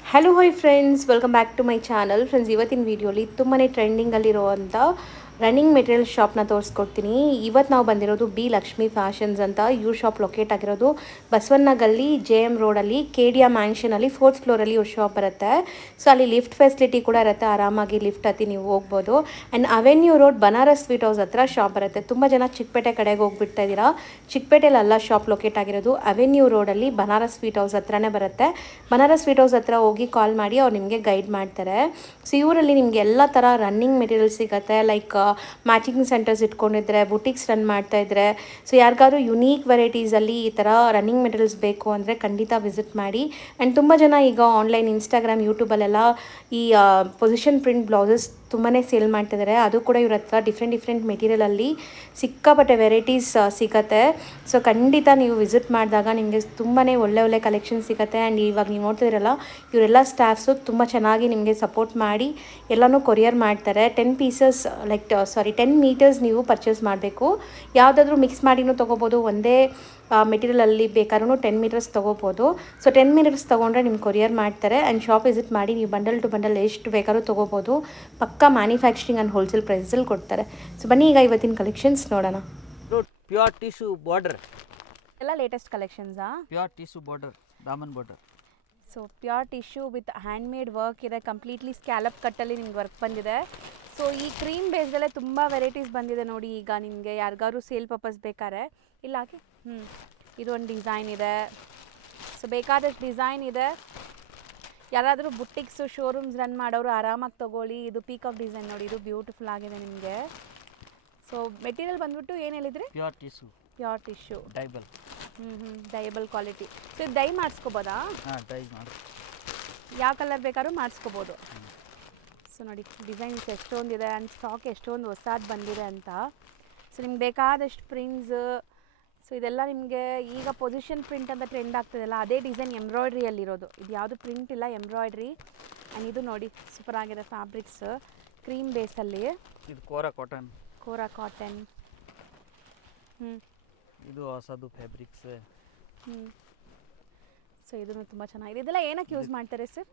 Hello hi friends, welcome back to my channel. Friends, ಇವತ್ತಿನ ವೀಡಿಯೋಲಿ ತುಂಬಾ ಟ್ರೆಂಡಿಂಗಲ್ಲಿರುವಂಥ ರನ್ನಿಂಗ್ ಮೆಟೀರಿಯಲ್ ಶಾಪ್ನ ತೋರಿಸ್ಕೊಡ್ತೀನಿ. ಇವತ್ತು ನಾವು ಬಂದಿರೋದು ಬಿ ಲಕ್ಷ್ಮಿ ಫ್ಯಾಷನ್ಸ್ ಅಂತ. ಇವ್ರ ಶಾಪ್ ಲೊಕೇಟ್ ಆಗಿರೋದು ಬಸವಣ್ಣ ಗಲ್ಲಿ JM ರೋಡಲ್ಲಿ KDA ಮ್ಯಾನ್ಷನಲ್ಲಿ 4th ಫ್ಲೋರಲ್ಲಿ ಇವ್ರ ಶಾಪ್ ಬರುತ್ತೆ. ಸೊ ಅಲ್ಲಿ ಲಿಫ್ಟ್ ಫೆಸಿಲಿಟಿ ಕೂಡ ಇರುತ್ತೆ, ಆರಾಮಾಗಿ ಲಿಫ್ಟ್ ಹತ್ತಿ ನೀವು ಹೋಗ್ಬೋದು. And avenue road Banaras sweet house ಹತ್ರ ಶಾಪ್ ಬರುತ್ತೆ. ತುಂಬ ಜನ ಚಿಕ್ಕಪೇಟೆ ಕಡೆಗೆ ಹೋಗ್ಬಿಡ್ತಾ ಇದ್ದೀರಾ. ಚಿಕ್ಕಪೇಟೆಲಲ್ಲ ಶಾಪ್ ಲೊಕೇಟ್ ಆಗಿರೋದು, ಅವೆನ್ಯೂ ರೋಡಲ್ಲಿ ಬನಾರಸ್ ಸ್ವೀಟ್ ಹೌಸ್ ಹತ್ರನೇ ಬರುತ್ತೆ. ಬನಾರಸ್ ಸ್ವೀಟ್ ಹೌಸ್ ಹತ್ರ ಹೋಗಿ ಕಾಲ್ ಮಾಡಿ, ಅವ್ರು ನಿಮಗೆ ಗೈಡ್ ಮಾಡ್ತಾರೆ. ಸೊ ಇವರಲ್ಲಿ ನಿಮಗೆ ಎಲ್ಲ ಥರ ರನ್ನಿಂಗ್ ಮೆಟೀರಿಯಲ್ ಸಿಗುತ್ತೆ. ಲೈಕ್ ಮ್ಯಾಚಿಂಗ್ ಸೆಂಟರ್ಸ್ ಇಟ್ಕೊಂಡಿದ್ರೆ, ಬುಟಿಕ್ಸ್ ರನ್ ಮಾಡ್ತಾ ಇದ್ರೆ, ಸೊ ಯಾರಿಗಾದ್ರೂ ಯುನೀಕ್ ವೆರೈಟೀಸಲ್ಲಿ ಈ ಥರ ರನ್ನಿಂಗ್ ಮೆಟೀರಿಯಲ್ಸ್ ಬೇಕು ಅಂದರೆ ಖಂಡಿತ ವಿಸಿಟ್ ಮಾಡಿ. ಆ್ಯಂಡ್ ತುಂಬ ಜನ ಈಗ ಆನ್ಲೈನ್ ಇನ್ಸ್ಟಾಗ್ರಾಮ್ ಯೂಟ್ಯೂಬಲ್ಲೆಲ್ಲ ಈ ಪೊಸಿಷನ್ ಪ್ರಿಂಟ್ ಬ್ಲೌಸಸ್ ತುಂಬಾ ಸೇಲ್ ಮಾಡ್ತಿದ್ದಾರೆ. ಅದು ಕೂಡ ಇವ್ರ ಹತ್ರ ಡಿಫ್ರೆಂಟ್ ಮೆಟೀರಿಯಲಲ್ಲಿ ಸಿಕ್ಕಾಪಟ್ಟೆ ವೆರೈಟೀಸ್ ಸಿಗುತ್ತೆ. ಸೊ ಖಂಡಿತ ನೀವು ವಿಸಿಟ್ ಮಾಡಿದಾಗ ನಿಮಗೆ ತುಂಬಾ ಒಳ್ಳೆ ಕಲೆಕ್ಷನ್ ಸಿಗುತ್ತೆ. ಆ್ಯಂಡ್ ಇವಾಗ ನೀವು ನೋಡ್ತಿದ್ದೀರಲ್ಲ, ಇವರೆಲ್ಲ ಸ್ಟಾಫ್ಸು ತುಂಬ ಚೆನ್ನಾಗಿ ನಿಮಗೆ ಸಪೋರ್ಟ್ ಮಾಡಿ ಎಲ್ಲನೂ ಕೊರಿಯರ್ ಮಾಡ್ತಾರೆ. 10 ಮೀಟರ್ಸ್ ನೀವು ಪರ್ಚೇಸ್ ಮಾಡಬೇಕು. ಯಾವುದಾದ್ರೂ ಮಿಕ್ಸ್ ಮಾಡಿನೂ ತೊಗೋಬೋದು, ಒಂದೇ ಮೆಟೀರಿಯಲಲ್ಲಿ ಬೇಕಾದ್ರೂ 10 ಮೀಟರ್ಸ್ ತೊಗೋಬೋದು. ಸೊ 10 ಮೀಟರ್ಸ್ ತೊಗೊಂಡ್ರೆ ನಿಮ್ಗೆ ಕೊರಿಯರ್ ಮಾಡ್ತಾರೆ. ಆ್ಯಂಡ್ ಶಾಪ್ ವಿಸಿಟ್ ಮಾಡಿ ನೀವು ಬಂಡಲ್ ಟು ಬಂಡಲ್ ಎಷ್ಟು ಬೇಕಾದ್ರೂ ತೊಗೋಬೋದು. ಪಕ್ಕಾ ಮ್ಯಾನುಫ್ಯಾಕ್ಚರಿಂಗ್ ಆ್ಯಂಡ್ ಹೋಲ್ಸೇಲ್ ಪ್ರೈಸಲ್ಲಿ ಕೊಡ್ತಾರೆ. ಸೊ ಬನ್ನಿ ಈಗ ಇವತ್ತಿನ ಕಲೆಕ್ಷನ್ಸ್ ನೋಡೋಣ. ಪ್ಯೂರ್ ಟಿಶ್ಯೂ ಬಾರ್ಡರ್, ಎಲ್ಲ ಲೇಟೆಸ್ಟ್ ಕಲೆಕ್ಷನ್ಸಾ? ಪ್ಯೂರ್ ಟಿಶ್ಯೂ ಬಾರ್ಡರ್, ದಾಮನ್ border. So pure tissue with handmade work ಇದೆ. ಕಂಪ್ಲೀಟ್ಲಿ ಸ್ಕ್ಯಾಲಪ್ ಕಟ್ಟಲ್ಲಿ ನಿಮ್ಗೆ ವರ್ಕ್ ಬಂದಿದೆ. ಸೊ ಈ ಕ್ರೀಮ್ ಬೇಸ್ದಲ್ಲೇ ತುಂಬ ವೆರೈಟೀಸ್ ಬಂದಿದೆ ನೋಡಿ. ಈಗ ನಿಮಗೆ ಯಾರಿಗಾದ್ರು ಸೇಲ್ ಪರ್ಪಸ್ ಬೇಕಾದ್ರೆ ಇಲ್ಲ ಹಾಕಿ. ಇದೊಂದು ಡಿಸೈನ್ ಇದೆ. ಸೊ ಬೇಕಾದಷ್ಟು ಡಿಸೈನ್ ಇದೆ. ಯಾರಾದರೂ ಬುಟ್ಟಿಕ್ಸು ಶೋರೂಮ್ಸ್ ರನ್ ಮಾಡೋರು ಆರಾಮಾಗಿ ತೊಗೊಳ್ಳಿ. ಇದು ಪೀಕಾಕ್ ಡಿಸೈನ್ ನೋಡಿ, ಇದು ಬ್ಯೂಟಿಫುಲ್ ಆಗಿದೆ ನಿಮಗೆ. ಸೊ ಮೆಟೀರಿಯಲ್ ಬಂದ್ಬಿಟ್ಟು ಏನು ಹೇಳಿದ್ರಿ? Pure tissue, pure tissue dyeable. Dyeable quality. So ಇದು ಡೈ ಮಾಡಿಸ್ಕೋಬೋದಾ? ಡೈ ಮಾಡಿ ಯಾವ ಕಲರ್ ಬೇಕಾದ್ರೂ ಮಾಡಿಸ್ಕೋಬೋದು. ಸೊ ನೋಡಿ ಡಿಸೈನ್ಸ್ ಎಷ್ಟೊಂದಿದೆ ಆ್ಯಂಡ್ ಸ್ಟಾಕ್ ಎಷ್ಟೊಂದು ಹೊಸದು ಬಂದಿದೆ ಅಂತ. ಸೊ ನಿಮ್ಗೆ ಬೇಕಾದಷ್ಟು ಪ್ರಿಂಟ್ಸ್. ಸೊ ಇದೆಲ್ಲ ನಿಮಗೆ ಈಗ ಪೊಸಿಷನ್ ಪ್ರಿಂಟ್ ಅಂತ ಟ್ರೆಂಡ್ ಆಗ್ತದಲ್ಲ, ಅದೇ ಡಿಸೈನ್ ಎಂಬ್ರಾಯ್ಡ್ರಿಯಲ್ಲಿರೋದು. ಇದು ಯಾವುದು ಪ್ರಿಂಟ್ ಇಲ್ಲ, ಎಂಬ್ರಾಯ್ಡ್ರಿ. ಆ್ಯಂಡ್ ಇದು ನೋಡಿ ಸೂಪರ್ ಆಗಿದೆ ಫ್ಯಾಬ್ರಿಕ್ಸ್, ಕ್ರೀಮ್ ಬೇಸಲ್ಲಿ. ಇದು ಕೋರಾ ಕಾಟನ್. ಕೋರಾ ಕಾಟನ್. ಇದು ಹೊಸದು ಫ್ಯಾಬ್ರಿಕ್ಸ್. ಸೊ ಇದನ್ನು ತುಂಬ ಚೆನ್ನಾಗಿದೆ. ಇದೆಲ್ಲ ಏನಕ್ಕೆ ಯೂಸ್ ಮಾಡ್ತಾರೆ sir?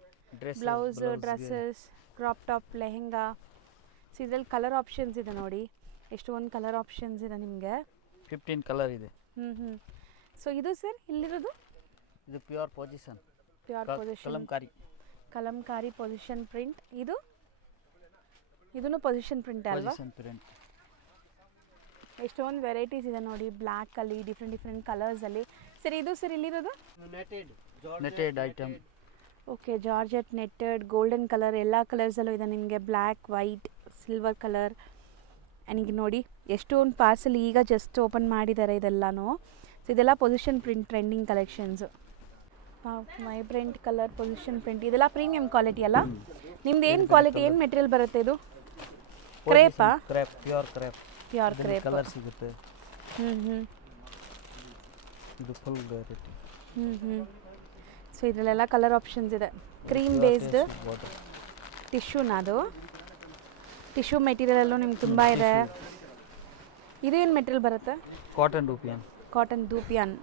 Blouse, dresses, crop top, lehenga. So ಇದರಲ್ಲಿ ಕಲರ್ ಆಪ್ಷನ್ಸ್ ಇದೆ ನೋಡಿ, ಎಷ್ಟೊಂದು ಕಲರ್ ಆಪ್ಷನ್ಸ್ ಇದೆ ನಿಮಗೆ. 15 ಕಲರ್ ಇದೆ. ಸೊ ಇದು ಸರ್ ಇಲ್ಲಿರೋದು? ಇದು pure position, pure position kalamkari. Kalamkari position print. ಇದನ್ನು ಪೊಸಿಷನ್ ಪ್ರಿಂಟ್ ಅಲ್ವಾ? Position print. ಎಷ್ಟೊಂದು ವೆರೈಟೀಸ್ ಇದೆ ನೋಡಿ, ಬ್ಲ್ಯಾಕಲ್ಲಿ ಡಿಫ್ರೆಂಟ್ ಕಲರ್ಸಲ್ಲಿ. ಸರ್ ಇದು ಸರ್ ಇಲ್ಲಿರೋದು? Netted item. Okay, georgette netted, golden colour, ಎಲ್ಲ ಕಲರ್ಸಲ್ಲೂ ಇದೆ ನಿಮಗೆ. Black, white, silver colour. And ಈಗ ನೋಡಿ ಎಷ್ಟೊಂದು ಪಾರ್ಸಲ್ ಈಗ ಜಸ್ಟ್ ಓಪನ್ ಮಾಡಿದ್ದಾರೆ ಇದೆಲ್ಲನೂ. ಸೊ ಇದೆಲ್ಲ position print trending collections. Vibrant colour position print, ಇದೆಲ್ಲ ಪ್ರೀಮಿಯಂ ಕ್ವಾಲಿಟಿ ಅಲ್ಲ? ನಿಮ್ದು ಏನು ಕ್ವಾಲಿಟಿ, ಏನು ಮೆಟೀರಿಯಲ್ ಬರುತ್ತೆ ಇದು? ಕ್ರೇಪಾ? Crepe, pure crepe. Pure crepe colour ಸಿಗುತ್ತೆ. ಇದು ಫುಲ್ ವೆರೈಟಿ. ಸೊ ಇದರಲ್ಲೆಲ್ಲ ಕಲರ್ ಆಪ್ಷನ್ಸ್ ಇದೆ. ಕ್ರೀಮ್ ಬೇಸ್ಡ್ ಟಿಶ್ಯೂನ, ಅದು ಟಿಶ್ಯೂ ಮೆಟೀರಿಯಲಲ್ಲೂ ನಿಮ್ಗೆ ತುಂಬ ಇದೆ. ಇದೇನು ಮೆಟೀರಿಯಲ್ ಬರುತ್ತೆ? Cotton dupion. Cotton dupion.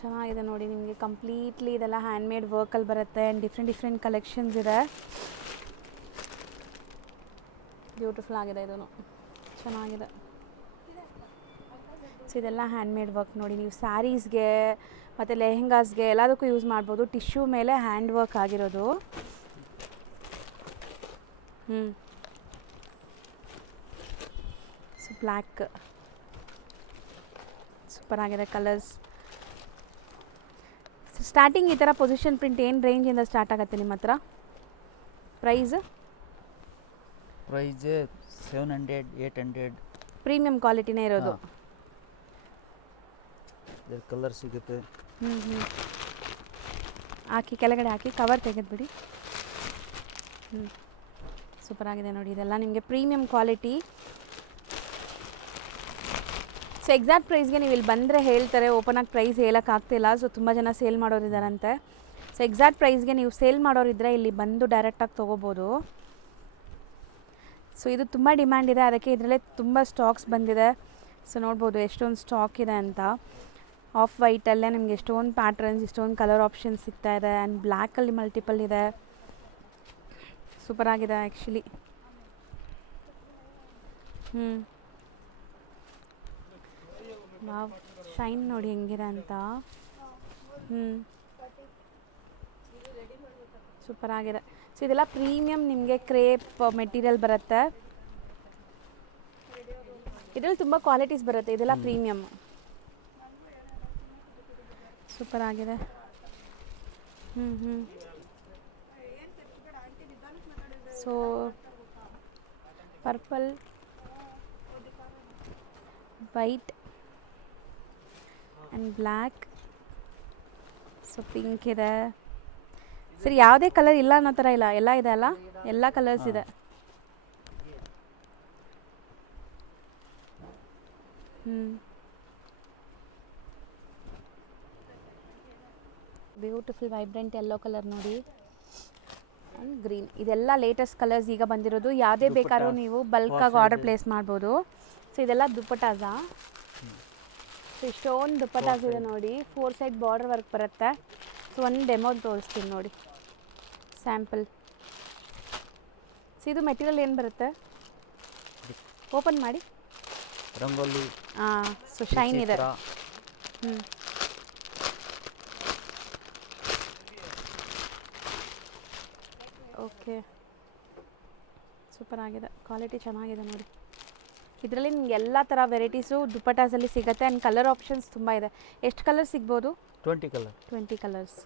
ಚೆನ್ನಾಗಿದೆ ನೋಡಿ ನಿಮಗೆ. ಕಂಪ್ಲೀಟ್ಲಿ ಇದೆಲ್ಲ ಹ್ಯಾಂಡ್ಮೇಡ್ ವರ್ಕಲ್ಲಿ ಬರುತ್ತೆ. ಆ್ಯಂಡ್ ಡಿಫ್ರೆಂಟ್ ಕಲೆಕ್ಷನ್ಸ್ ಇದೆ. ಬ್ಯೂಟಿಫುಲ್ ಆಗಿದೆ, ಇದೂ ಚೆನ್ನಾಗಿದೆ. ಸೊ ಇದೆಲ್ಲ ಹ್ಯಾಂಡ್ಮೇಡ್ ವರ್ಕ್ ನೋಡಿ. ನೀವು ಸ್ಯಾರೀಸ್ಗೆ ಮತ್ತು ಲೆಹೆಂಗಾಸ್ಗೆ ಎಲ್ಲದಕ್ಕೂ ಯೂಸ್ ಮಾಡ್ಬೋದು. ಟಿಶ್ಯೂ ಮೇಲೆ ಹ್ಯಾಂಡ್ ವರ್ಕ್ ಆಗಿರೋದು. ಸೊ ಬ್ಲ್ಯಾಕ್ ಸೂಪರ್ ಆಗಿದೆ ಕಲರ್ಸ್. ಸ್ಟಾರ್ಟಿಂಗ್ ಈ ಥರ ಪೊಸಿಷನ್ ಪ್ರಿಂಟ್ ಏನು ರೇಂಜಿಂದ ಸ್ಟಾರ್ಟ್ ಆಗುತ್ತೆ ನಿಮ್ಮ ಹತ್ರ? ಪ್ರೈಸ್ 700, 800. ಪ್ರೀಮಿಯಂ ಕ್ವಾಲಿಟಿನೇ ಇರೋದು. ಕಲರ್ ಸಿಗುತ್ತೆ. ಹಾಕಿ ಕೆಳಗಡೆ ಹಾಕಿ ಕವರ್ ತೆಗೆದುಬಿಡಿ. ಸೂಪರ್ ಆಗಿದೆ ನೋಡಿ, ಇದೆಲ್ಲ ನಿಮಗೆ ಪ್ರೀಮಿಯಂ ಕ್ವಾಲಿಟಿ. ಸೊ ಎಕ್ಸಾಕ್ಟ್ ಪ್ರೈಸ್ಗೆ ನೀವು ಇಲ್ಲಿ ಬಂದರೆ ಹೇಳ್ತಾರೆ, ಓಪನ್ ಆಗಿ ಪ್ರೈಸ್ ಹೇಳೋಕ್ಕಾಗ್ತಿಲ್ಲ. ಸೊ ತುಂಬ ಜನ ಸೇಲ್ ಮಾಡೋರಿದ್ದಾರಂತೆ. ಸೊ ಎಕ್ಸಾಕ್ಟ್ ಪ್ರೈಸ್ಗೆ ನೀವು ಸೇಲ್ ಮಾಡೋರಿದ್ದರೆ ಇಲ್ಲಿ ಬಂದು ಡೈರೆಕ್ಟಾಗಿ ತೊಗೋಬೋದು. ಸೊ ಇದು ತುಂಬ ಡಿಮ್ಯಾಂಡ್ ಇದೆ, ಅದಕ್ಕೆ ಇದರಲ್ಲೇ ತುಂಬ ಸ್ಟಾಕ್ಸ್ ಬಂದಿದೆ. ಸೊ ನೋಡ್ಬೋದು ಎಷ್ಟೊಂದು ಸ್ಟಾಕ್ ಇದೆ ಅಂತ. ಆಫ್ ವೈಟಲ್ಲೇ ನಿಮಗೆ ಎಷ್ಟೊಂದು ಪ್ಯಾಟ್ರನ್ಸ್ ಇಷ್ಟೊಂದು ಕಲರ್ ಆಪ್ಷನ್ಸ್ ಸಿಗ್ತಾ ಇದೆ ಆ್ಯಂಡ್ ಬ್ಲ್ಯಾಕಲ್ಲಿ ಮಲ್ಟಿಪಲ್ ಇದೆ. ಸೂಪರ್ ಆಗಿದೆ ಆ್ಯಕ್ಚುಲಿ. ವಾವ್, ಶೈನ್ ನೋಡಿ ಹೆಂಗಿದೆ ಅಂತ. ಸೂಪರ್ ಆಗಿದೆ. ಸೊ ಇದೆಲ್ಲ ಪ್ರೀಮಿಯಮ್ ನಿಮಗೆ ಕ್ರೇಪ್ ಮೆಟೀರಿಯಲ್ ಬರುತ್ತೆ. ಇದರಲ್ಲಿ ತುಂಬ ಕ್ವಾಲಿಟೀಸ್ ಬರುತ್ತೆ. ಇದೆಲ್ಲ ಪ್ರೀಮಿಯಮ್. ಸೂಪರ್ ಆಗಿದೆ. So purple, white and black. So pink ಇದೆ. ಸರಿ, ಯಾವುದೇ ಕಲರ್ ಇಲ್ಲ ಅನ್ನೋ ಥರ ಇಲ್ಲ, ಎಲ್ಲ ಇದೆ ಅಲ್ಲ, ಎಲ್ಲ ಕಲರ್ಸ್ ಇದೆ. ಬ್ಯೂಟಿಫುಲ್ ವೈಬ್ರೆಂಟ್ ಯೆಲ್ಲೋ ಕಲರ್ ನೋಡಿ, ಆ್ಯಂಡ್ ಗ್ರೀನ್. ಇದೆಲ್ಲ ಲೇಟೆಸ್ಟ್ ಕಲರ್ಸ್ ಈಗ ಬಂದಿರೋದು. ಯಾವುದೇ ಬೇಕಾದ್ರೂ ನೀವು ಬಲ್ಕಾಗಿ ಆರ್ಡರ್ ಪ್ಲೇಸ್ ಮಾಡ್ಬೋದು. ಸೊ ಇದೆಲ್ಲ ದುಪ್ಪಟಾಸಾ. ಸೊ ಇಷ್ಟೊಂದು ದುಪ್ಪಟಾಸ್ ಇದೆ ನೋಡಿ. 4 ಸೈಡ್ ಬಾರ್ಡರ್ ವರ್ಕ್ ಬರುತ್ತೆ. ಸೊ ಒಂದು ಡೆಮೋ ತೋರಿಸ್ತೀನಿ ನೋಡಿ, ಸ್ಯಾಂಪಲ್. ಸೊ ಇದು ಮೆಟೀರಿಯಲ್ ಏನು ಬರುತ್ತೆ, ಓಪನ್ ಮಾಡಿ. ರಂಗೋಲಿ. ಹಾಂ, ಸೊ ಶೈನ್ ಇದೆ. ಓಕೆ, ಸೂಪರ್ ಆಗಿದೆ. ಕ್ವಾಲಿಟಿ ಚೆನ್ನಾಗಿದೆ ನೋಡಿ. ಇದರಲ್ಲಿ ನಿಮ್ಗೆ ಎಲ್ಲ ಥರ ವೆರೈಟೀಸು ದುಪ್ಪಟಾಸಲ್ಲಿ ಸಿಗುತ್ತೆ ಆ್ಯಂಡ್ ಕಲರ್ ಆಪ್ಷನ್ಸ್ ತುಂಬ ಇದೆ. ಎಷ್ಟು ಕಲರ್ ಸಿಗ್ಬೋದು? 20 ಕಲರ್. 20 ಕಲರ್ಸ್.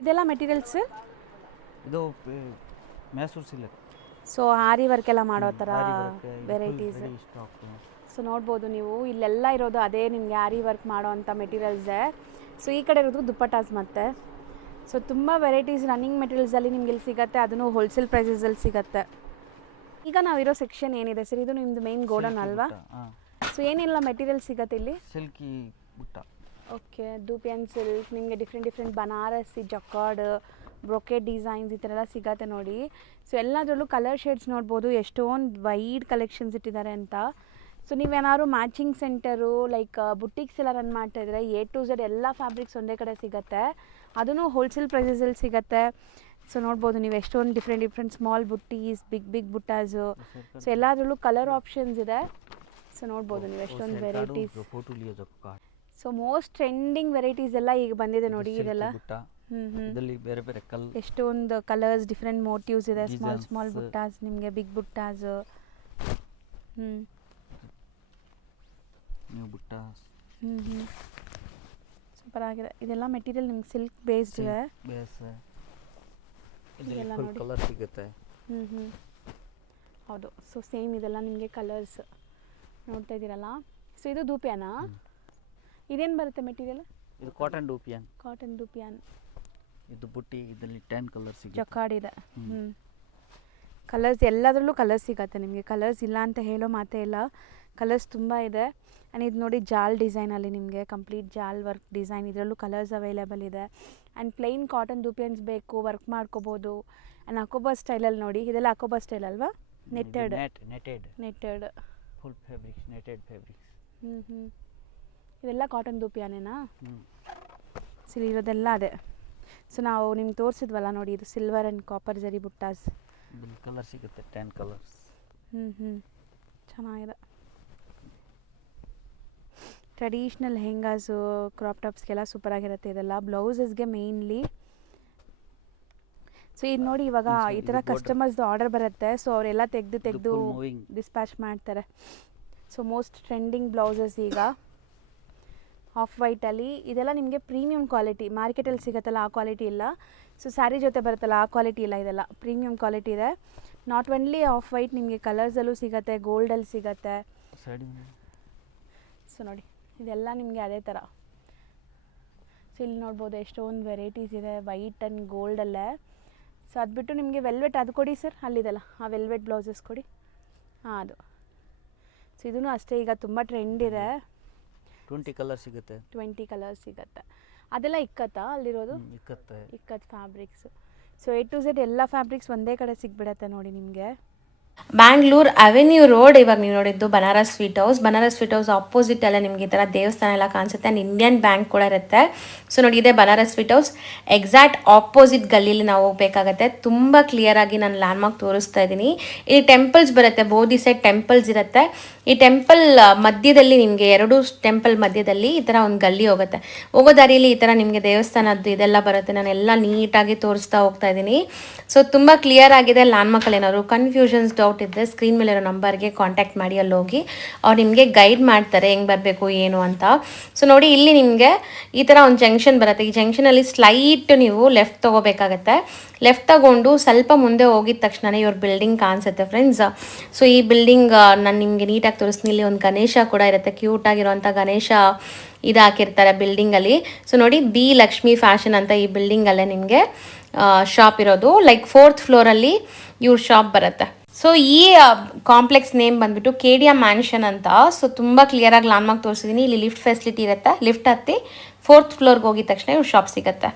ಇದೆಲ್ಲ ಮೆಟೀರಿಯಲ್ಸ್ ಇದು ಮೈಸೂರು ಸಿಲ್ಕ್. ಸೊ ಆರಿ ವರ್ಕ್ ಎಲ್ಲ ಮಾಡೋ ಥರ ವೆರೈಟೀಸ್. ಸೊ ನೋಡ್ಬೋದು ನೀವು, ಇಲ್ಲೆಲ್ಲ ಇರೋದು ಅದೇ ನಿಮಗೆ ಆರಿ ವರ್ಕ್ ಮಾಡೋ ಅಂಥ ಮೆಟೀರಿಯಲ್ಸೇ. ಸೊ ಈ ಕಡೆ ಇರೋದು ದುಪ್ಪಟಾಸ್ ಮತ್ತೆ. ಸೊ ತುಂಬ ವೆರೈಟೀಸ್ ರನ್ನಿಂಗ್ ಮೆಟೀರಿಯಲ್ಸಲ್ಲಿ ನಿಮ್ಗೆ ಇಲ್ಲಿ ಸಿಗುತ್ತೆ, ಅದನ್ನು ಹೋಲ್ಸೇಲ್ ಪ್ರೈಸಸಲ್ಲಿ ಸಿಗುತ್ತೆ. ಈಗ ನಾವಿರೋ ಸೆಕ್ಷನ್ ಏನಿದೆ ಸರ್, ಇದು ನಿಮ್ಮದು ಮೇನ್ ಗೋಡನ್ ಅಲ್ವಾ? ಸೊ ಏನೆಲ್ಲ ಮೆಟೀರಿಯಲ್ ಸಿಗುತ್ತೆ ಇಲ್ಲಿ? ಸಿಲ್ಕಿ ಬುಟ್ಟ. ಓಕೆ, ದೂಪಿಯನ್ ಸಿಲ್ಕ್, ನಿಮಗೆ different Banarasi, jacquard, brocade designs ಈ ಥರ ಎಲ್ಲ ಸಿಗತ್ತೆ ನೋಡಿ. ಸೊ ಎಲ್ಲದರಲ್ಲೂ ಕಲರ್ ಶೇಡ್ಸ್ ನೋಡ್ಬೋದು, ಎಷ್ಟೊಂದು ವೈಡ್ ಕಲೆಕ್ಷನ್ಸ್ ಇಟ್ಟಿದ್ದಾರೆ ಅಂತ. ಸೊ ನೀವೇನಾದ್ರು ಮ್ಯಾಚಿಂಗ್ ಸೆಂಟರು ಲೈಕ್ ಬುಟ್ಟಿಕ್ಸ್ ಎಲ್ಲ ರನ್ ಮಾಡ್ತಾಯಿದ್ರೆ A to Z ಎಲ್ಲ ಫ್ಯಾಬ್ರಿಕ್ಸ್ ಒಂದೇ ಕಡೆ ಸಿಗುತ್ತೆ, ಅದೂ ಹೋಲ್ಸೇಲ್ ಪ್ರೈಸಸಲ್ಲಿ ಸಿಗುತ್ತೆ. ಸೊ ನೋಡ್ಬೋದು ನೀವು ಎಷ್ಟೊಂದು ಡಿಫ್ರೆಂಟ್ ಸ್ಮಾಲ್ ಬುಟ್ಟೀಸ್, ಬಿಗ್ ಬುಟ್ಟಾಸು. ಸೊ ಎಲ್ಲದರಲ್ಲೂ ಕಲರ್ ಆಪ್ಷನ್ಸ್ ಇದೆ. ಸೊ ನೋಡ್ಬೋದು ನೀವು ಎಷ್ಟೊಂದು varieties. So most trending varieties ಎಲ್ಲ ಈಗ ಬಂದಿದೆ ನೋಡಿ. ಇದೆಲ್ಲ ಬೇರೆ ಬೇರೆ ಕಲರ್, ಎಷ್ಟೊಂದು ಕಲರ್ಸ್, ಡಿಫ್ರೆಂಟ್ ಮೋಟಿವ್ಸ್ ಇದೆ. ಸ್ಮಾಲ್ ಬುಟ್ಟಾಸ್, ನಿಮಗೆ ಬಿಗ್ ಬುಟ್ಟಾಸ್. ಸೂಪರ್ ಆಗಿದೆ. ಇದೆಲ್ಲ ಮೆಟೀರಿಯಲ್ ನಿಮ್ಗೆ ಸಿಲ್ಕ್ ಬೇಸ್ಡ್ ಇದೆ. ಇದೆಲ್ಲ ನೋಡಿ ಕಲರ್ ಸಿಗುತ್ತೆ. ಹೌದು. ಸೊ ಸೇಮ್ ಇದೆಲ್ಲ ನಿಮಗೆ ಕಲರ್ಸ್ ನೋಡ್ತಾ ಇದ್ದೀರಲ್ಲ. ಸೊ ಇದು ದೂಪಿಯಾನಾ? ಇದೇನು ಬರುತ್ತೆ ಮೆಟೀರಿಯಲ್? ಇದು ಕಾಟನ್ ಡೂಪಿಯಾನ್. ಕಾಟನ್ ಡೂಪಿಯಾನ್. ಇದು ಬುಟ್ಟಿ, ಇದರಲ್ಲಿ 10 ಕಲರ್ ಸಿಗುತ್ತೆ. ಜಕಾರ್ಡ್ ಇದೆ. ಕಲರ್ಸ್ ಎಲ್ಲದರಲ್ಲೂ ಕಲರ್ಸ್ ಸಿಗುತ್ತೆ ನಿಮಗೆ. ಕಲರ್ಸ್ ಇಲ್ಲ ಅಂತ ಹೇಳೋ ಮಾತೇ ಇಲ್ಲ, ಕಲರ್ಸ್ ತುಂಬ ಇದೆ. ಆ್ಯಂಡ್ ಇದು ನೋಡಿ ಜಾಲ್ ಡಿಸೈನಲ್ಲಿ ನಿಮಗೆ ಕಂಪ್ಲೀಟ್ ಜಾಲ್ ವರ್ಕ್ ಡಿಸೈನ್. ಇದರಲ್ಲೂ ಕಲರ್ಸ್ ಅವೈಲೇಬಲ್ ಇದೆ. ಆ್ಯಂಡ್ ಪ್ಲೈನ್ ಕಾಟನ್ ದೂಪಿಯನ್ಸ್ ಬೇಕು, ವರ್ಕ್ ಮಾಡ್ಕೋಬೋದು. ಆ್ಯಂಡ್ ಅಕೋಬಾ ಸ್ಟೈಲಲ್ಲಿ ನೋಡಿ, ಇದೆಲ್ಲ ಅಕೋಬಾ ಸ್ಟೈಲ್ ಅಲ್ವಾ? Netted full fabrics, netted fabrics. ಇದೆಲ್ಲ ಕಾಟನ್ ದೂಪಿಯಾನೇನಾ? ಸಿಲ್ ಇರೋದೆಲ್ಲ ಅದೇ. ಸೊ ನಾವು ನಿಮ್ಗೆ ತೋರಿಸಿದ್ವಲ್ಲ ನೋಡಿ, ಇದು ಸಿಲ್ವರ್ ಆ್ಯಂಡ್ ಕಾಪರ್ ಜರಿ ಬುಟ್ಟಾಸ್. ಕಲರ್ ಸಿಗುತ್ತೆ 10 ಕಲರ್ಸ್. ಚೆನ್ನಾಗಿದೆ. ಟ್ರೆಡಿಷ್ನಲ್ ಲೆಹೆಂಗಾಸು, ಕ್ರಾಪ್ ಟಾಪ್ಸ್ಗೆಲ್ಲ ಸೂಪರಾಗಿರುತ್ತೆ ಇದೆಲ್ಲ. ಬ್ಲೌಸಸ್ಗೆ ಮೇಯ್ನ್ಲಿ. ಸೊ ಇದು ನೋಡಿ, ಇವಾಗ ಈ ಥರ ಕಸ್ಟಮರ್ಸ್ದು ಆರ್ಡರ್ ಬರುತ್ತೆ. ಸೊ ಅವರೆಲ್ಲ ತೆಗೆದು ಡಿಸ್ಪ್ಯಾಚ್ ಮಾಡ್ತಾರೆ. ಸೊ ಮೋಸ್ಟ್ ಟ್ರೆಂಡಿಂಗ್ ಬ್ಲೌಸಸ್ ಈಗ ಆಫ್ ವೈಟಲ್ಲಿ. ಇದೆಲ್ಲ ನಿಮಗೆ ಪ್ರೀಮಿಯಂ ಕ್ವಾಲಿಟಿ, ಮಾರ್ಕೆಟಲ್ಲಿ ಸಿಗುತ್ತಲ್ಲ ಆ ಕ್ವಾಲಿಟಿ ಇಲ್ಲ. ಸೊ ಸ್ಯಾರಿ ಜೊತೆ ಬರುತ್ತಲ್ಲ ಆ ಕ್ವಾಲಿಟಿ ಇಲ್ಲ, ಇದೆಲ್ಲ ಪ್ರೀಮಿಯಂ ಕ್ವಾಲಿಟಿ ಇದೆ. ನಾಟ್ ಒನ್ಲಿ ಆಫ್ ವೈಟ್, ನಿಮಗೆ ಕಲರ್ಸಲ್ಲೂ ಸಿಗುತ್ತೆ, ಗೋಲ್ಡಲ್ಲಿ ಸಿಗುತ್ತೆ. ಸೊ ನೋಡಿ ಇದೆಲ್ಲ ನಿಮಗೆ ಅದೇ ಥರ. ಸೊ ಇಲ್ಲಿ ನೋಡ್ಬೋದು ಎಷ್ಟೊಂದು ವೆರೈಟೀಸ್ ಇದೆ ವೈಟ್ ಆ್ಯಂಡ್ ಗೋಲ್ಡಲ್ಲೇ. ಸೊ ಅದು ಬಿಟ್ಟು ನಿಮಗೆ ವೆಲ್ವೆಟ್ ಅದು ಕೊಡಿ ಸರ್, ಅಲ್ಲಿದೆಲ್ಲ ಆ ವೆಲ್ವೆಟ್ ಬ್ಲೌಸಸ್ ಕೊಡಿ. ಹಾಂ, ಅದು. ಸೊ ಇದೂ ಅಷ್ಟೇ, ಈಗ ತುಂಬ ಟ್ರೆಂಡ್ ಇದೆ. 20 ಕಲರ್ ಸಿಗುತ್ತೆ. 20 ಕಲರ್ಸ್ ಸಿಗುತ್ತೆ. ಅದೆಲ್ಲ ಇಕ್ಕತ್ತಾ ಅಲ್ಲಿರೋದು? Ikat fabrics. So A to Z ಎಲ್ಲ ಫ್ಯಾಬ್ರಿಕ್ಸ್ ಒಂದೇ ಕಡೆ ಸಿಗ್ಬಿಡತ್ತೆ ನೋಡಿ ನಿಮಗೆ. ಬ್ಯಾಂಗ್ಳೂರ್ ಅವೆನ್ಯೂ ರೋಡ್ ಇವಾಗ ನೀವು ನೋಡಿದ್ದು ಬನಾರಸ್ ಸ್ವೀಟ್ ಹೌಸ್ ಆಪೋಸಿಟ್ ಎಲ್ಲ ನಿಮಗೆ ಈ ಥರ ದೇವಸ್ಥಾನ ಎಲ್ಲ ಕಾಣಿಸುತ್ತೆ ಆ್ಯಂಡ್ ಇಂಡಿಯನ್ ಬ್ಯಾಂಕ್ ಕೂಡ ಇರುತ್ತೆ. ಸೊ ನೋಡಿ ಇದೆ Banaras sweet house, exact opposite ಗಲ್ಲಿಲಿ ನಾವು ಹೋಗ್ಬೇಕಾಗತ್ತೆ. ತುಂಬ ಕ್ಲಿಯರಾಗಿ ನಾನು ಲ್ಯಾಂಡ್ಮಾರ್ಕ್ ತೋರಿಸ್ತಾ ಇದ್ದೀನಿ. ಇಲ್ಲಿ ಟೆಂಪಲ್ಸ್ ಬರುತ್ತೆ, ಬೋಧಿ ಸೈಡ್ ಟೆಂಪಲ್ಸ್ ಇರುತ್ತೆ. ಈ ಟೆಂಪಲ್ ಮಧ್ಯದಲ್ಲಿ ನಿಮಗೆ 2 ಟೆಂಪಲ್ ಮಧ್ಯದಲ್ಲಿ ಈ ಥರ ಒಂದು ಗಲ್ಲಿ ಹೋಗುತ್ತೆ. ಹೋಗೋ ದಾರಿಯಲ್ಲಿ ಈ ಥರ ನಿಮಗೆ ದೇವಸ್ಥಾನದ್ದು ಇದೆಲ್ಲ ಬರುತ್ತೆ. ನಾನು ಎಲ್ಲ ನೀಟಾಗಿ ತೋರಿಸ್ತಾ ಹೋಗ್ತಾ ಇದ್ದೀನಿ. ಸೊ ತುಂಬ ಕ್ಲಿಯರ್ ಆಗಿದೆ. ಲ್ಯಾಂಡ್ಮಾರ್ಕಲ್ಲಿ ಏನಾದ್ರು ಕನ್ಫ್ಯೂಷನ್ಸ್ ಡೌಟ್ ಇದ್ದರೆ ಸ್ಕ್ರೀನ್ ಮೇಲೆ ಇರೋ ನಂಬರ್ಗೆ ಕಾಂಟ್ಯಾಕ್ಟ್ ಮಾಡಿ, ಅಲ್ಲಿ ಹೋಗಿ ಅವ್ರು ನಿಮಗೆ ಗೈಡ್ ಮಾಡ್ತಾರೆ ಹೆಂಗೆ ಬರಬೇಕು ಏನು ಅಂತ. ಸೊ ನೋಡಿ ಇಲ್ಲಿ ನಿಮಗೆ ಈ ಥರ ಒಂದು ಜಂಕ್ಷನ್ ಬರುತ್ತೆ. ಈ ಜಂಕ್ಷನಲ್ಲಿ ಸ್ಲೈಟ್ ನೀವು ಲೆಫ್ಟ್ ತೊಗೋಬೇಕಾಗತ್ತೆ. ಲೆಫ್ಟ್ ತಗೊಂಡು ಸ್ವಲ್ಪ ಮುಂದೆ ಹೋಗಿದ ತಕ್ಷಣ ಇವ್ರ ಬಿಲ್ಡಿಂಗ್ ಕಾಣಿಸುತ್ತೆ ಫ್ರೆಂಡ್ಸ್. ಸೊ ಈ ಬಿಲ್ಡಿಂಗ್ ನಾನು ನಿಮಗೆ ನೀಟಾಗಿ ತೋರಿಸ್ತೀನಿ. ಇಲ್ಲಿ ಒಂದು ಗಣೇಶ ಕೂಡ ಇರುತ್ತೆ, ಕ್ಯೂಟ್ ಆಗಿರುವಂಥ ಗಣೇಶ ಇದು ಹಾಕಿರ್ತಾರೆ ಬಿಲ್ಡಿಂಗಲ್ಲಿ. ಸೊ ನೋಡಿ ಬಿ ಲಕ್ಷ್ಮಿ ಫ್ಯಾಷನ್ ಅಂತ ಈ ಬಿಲ್ಡಿಂಗಲ್ಲೇ ನಿಮಗೆ ಶಾಪ್ ಇರೋದು. ಲೈಕ್ 4th ಫ್ಲೋರಲ್ಲಿ ಇವ್ರ ಶಾಪ್ ಬರುತ್ತೆ. ಸೊ ಈ ಕಾಂಪ್ಲೆಕ್ಸ್ ನೇಮ್ ಬಂದ್ಬಿಟ್ಟು ಕೇಡಿಯಾ ಮ್ಯಾನ್ಷನ್ ಅಂತ. ಸೊ ತುಂಬ ಕ್ಲಿಯರಾಗಿ ಲ್ಯಾಂಡ್ಮಾರ್ಕ್ ತೋರಿಸಿದ್ದೀನಿ. ಇಲ್ಲಿ ಲಿಫ್ಟ್ ಫೆಸಿಲಿಟಿ ಇರುತ್ತೆ. ಲಿಫ್ಟ್ ಹತ್ತಿ 4th ಫ್ಲೋರ್ಗೆ ಹೋಗಿದ ತಕ್ಷಣ ಇವ್ರ ಶಾಪ್ ಸಿಗುತ್ತೆ.